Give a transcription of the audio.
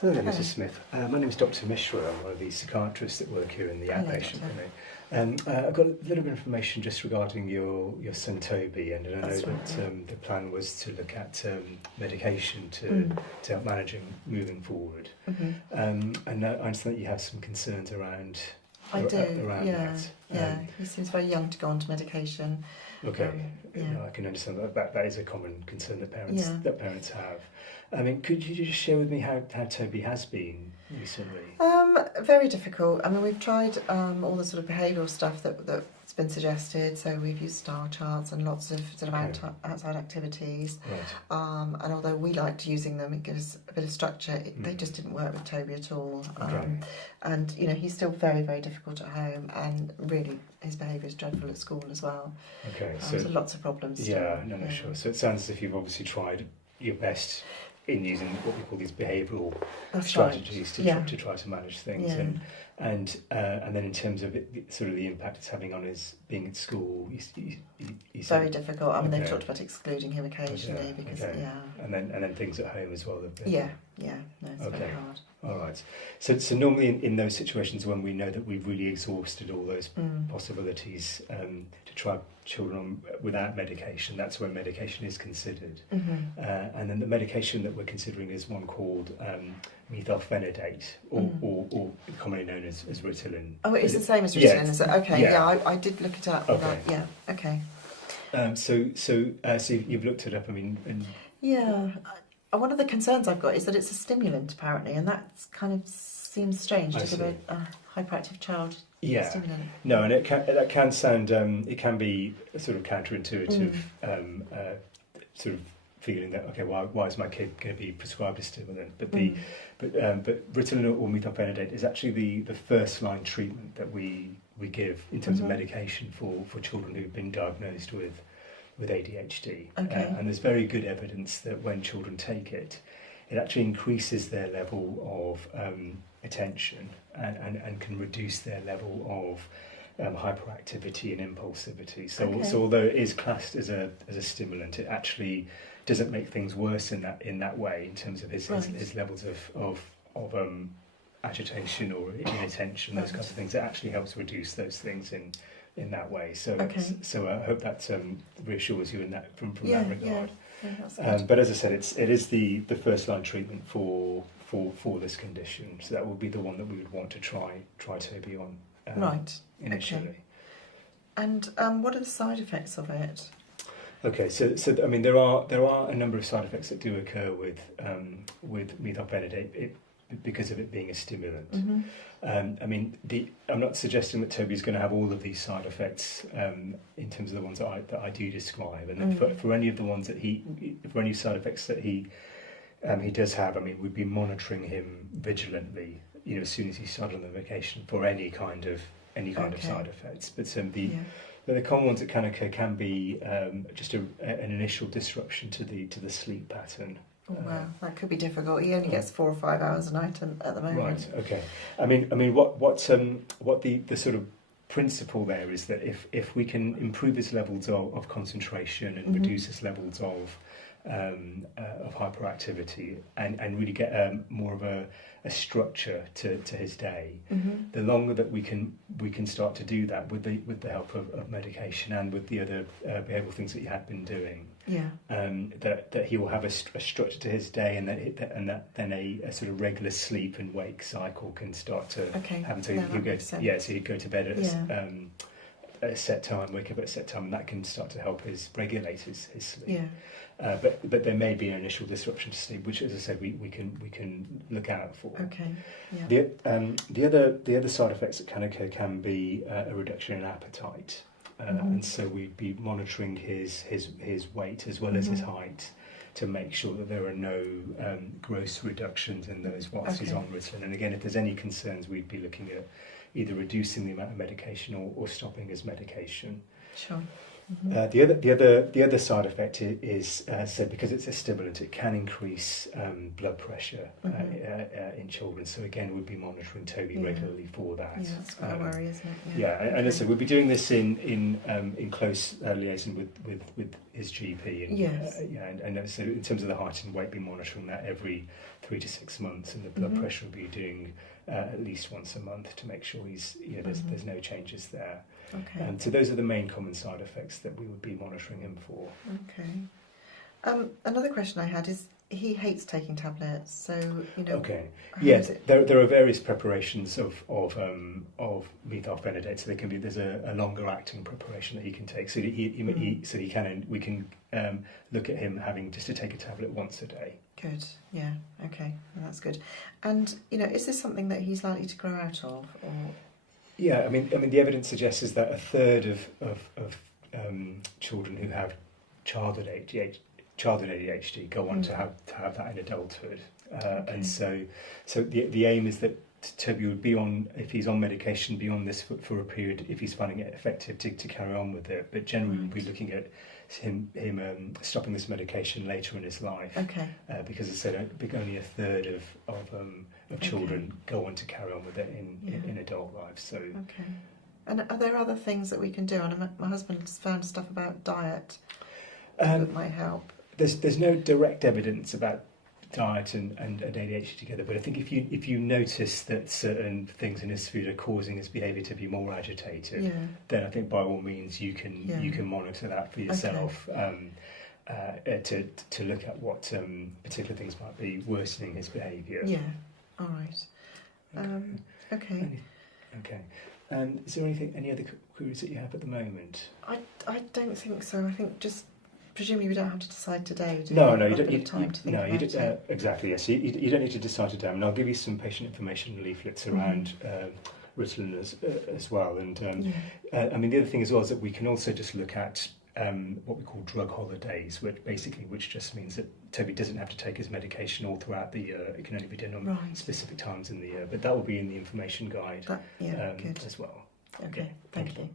Hello there, Mrs. Smith. My name is Dr. Mishra. I'm one of the psychiatrists that work here in the outpatient clinic. I've got a little bit of information just regarding your son Toby, and I know that the plan was to look at medication to help manage him moving forward. And I understand that you have some concerns around that. Yeah, he seems very young to go onto medication. Okay, no, I can understand that is a common concern that parents have. I mean, could you just share with me how Toby has been recently? Very difficult. I mean, we've tried all the sort of behavioural stuff that's been suggested. So we've used star charts and lots of sort of outside activities. Right. And although we liked using them, it gives a bit of structure. They just didn't work with Toby at all. And you know, he's still very, very difficult at home, and really his behaviour is dreadful at school as well. Okay, so lots of problems. Sure. So it sounds as if you've obviously tried your best in using what we call these behavioural strategies to try to manage things, and then in terms of sort of the impact it's having on his being at school, he's very difficult. I mean, they've talked about excluding him occasionally because and then things at home as well. No, it's very hard. All right. So normally in those situations when we know that we've really exhausted all those possibilities to try children without medication, that's when medication is considered. And then the medication that we're considering is one called Methylphenidate, or commonly known as Ritalin. Oh, it's the same as Ritalin, is it? Okay, I did look it up. Okay. Okay. So you've looked it up, I mean... One of the concerns I've got is that it's a stimulant, apparently, and that kind of seems strange to give a hyperactive child a stimulant. No, and that can sound, it can be a sort of counterintuitive sort of feeling that, okay, why is my kid going to be prescribed a stimulant? But Ritalin or Methylphenidate is actually the first line treatment that we give in terms of medication for children who've been diagnosed with ADHD. And there's very good evidence that when children take it, it actually increases their level of attention and can reduce their level of hyperactivity and impulsivity. So although it is classed as a stimulant, it actually doesn't make things worse in that way in terms of his levels of agitation or inattention, those kinds of things. It actually helps reduce those things in that way. So I hope that reassures you in that from that regard. But as I said, it is the first line treatment for this condition. So that will be the one that we would want to try Toby on initially. Okay. And what are the side effects of it? Okay, so I mean there are a number of side effects that do occur with Methylphenidate because of it being a stimulant. I mean, I'm not suggesting that Toby's going to have all of these side effects in terms of the ones that I do describe, and for any of the ones for any side effects that he does have, I mean, we'd be monitoring him vigilantly, you know, as soon as he started on the medication for any kind of side effects. But the common ones that can occur can be just an initial disruption to the sleep pattern. Oh, wow, that could be difficult. He only gets 4 or 5 hours a night at the moment. Right. Okay. I mean, what the sort of principle there is that if we can improve his levels of concentration and reduce his levels of hyperactivity and really get more of a structure to his day, the longer that we can start to do that with the help of medication and with the other behavioural things that he had been doing, that he will have a structure to his day, and that then a sort of regular sleep and wake cycle can start to happen. So he'd go to bed at a set time, wake up at a set time, and that can start to help regulate his sleep. But there may be an initial disruption to sleep, which, as I said, we can look out for. The other side effects that can occur can be a reduction in appetite, and so we'd be monitoring his weight as well as his height to make sure that there are no gross reductions in those whilst he's on Ritalin. And again, if there's any concerns, we'd be looking at either reducing the amount of medication or stopping his medication. Sure. The other side effect is because it's a stimulant, it can increase blood pressure in children. So again, we'll be monitoring Toby regularly for that. Yeah, that's quite a worry, isn't it? And as I said, we'll be doing this in close liaison with his GP. And so in terms of the height and weight, be monitoring that every 3 to 6 months, and the blood pressure will be doing at least once a month to make sure there's no changes there. Okay. So those are the main common side effects that we would be monitoring him for. Okay. Another question I had is, he hates taking tablets, so Okay. Yes, there are various preparations of methylphenidate. So there's a longer acting preparation that he can take. So we can look at him having just to take a tablet once a day. Good. Yeah. Okay. Well, that's good. And is this something that he's likely to grow out of, or? Yeah. I mean, the evidence suggests is that a third of children who have childhood ADHD go on to have that in adulthood, and so the aim is that Toby would be on, if he's on medication, be on this for a period if he's finding it effective to carry on with it. But generally, we'll be looking at him stopping this medication later in his life. Okay. Because as I said, only a third of children go on to carry on with it in adult life. So. Okay. And are there other things that we can do? And my husband's found stuff about diet that might help. There's no direct evidence about diet and ADHD together, but I think if you notice that certain things in his food are causing his behaviour to be more agitated, then I think by all means you can monitor that for yourself, to look at what particular things might be worsening his behaviour. Yeah. All right. Okay. Okay. Is there any other queries that you have at the moment? I don't think so. I think just. Presumably we don't have to decide today, do No, you? you don't. Time to think about it. Exactly, yes. You don't need to decide today. And I'll give you some patient information leaflets around Ritalin as well. And I mean, the other thing as well is that we can also just look at what we call drug holidays, which just means that Toby doesn't have to take his medication all throughout the year. It can only be done on specific times in the year. But that will be in the information guide Good. as well. Okay, thank you.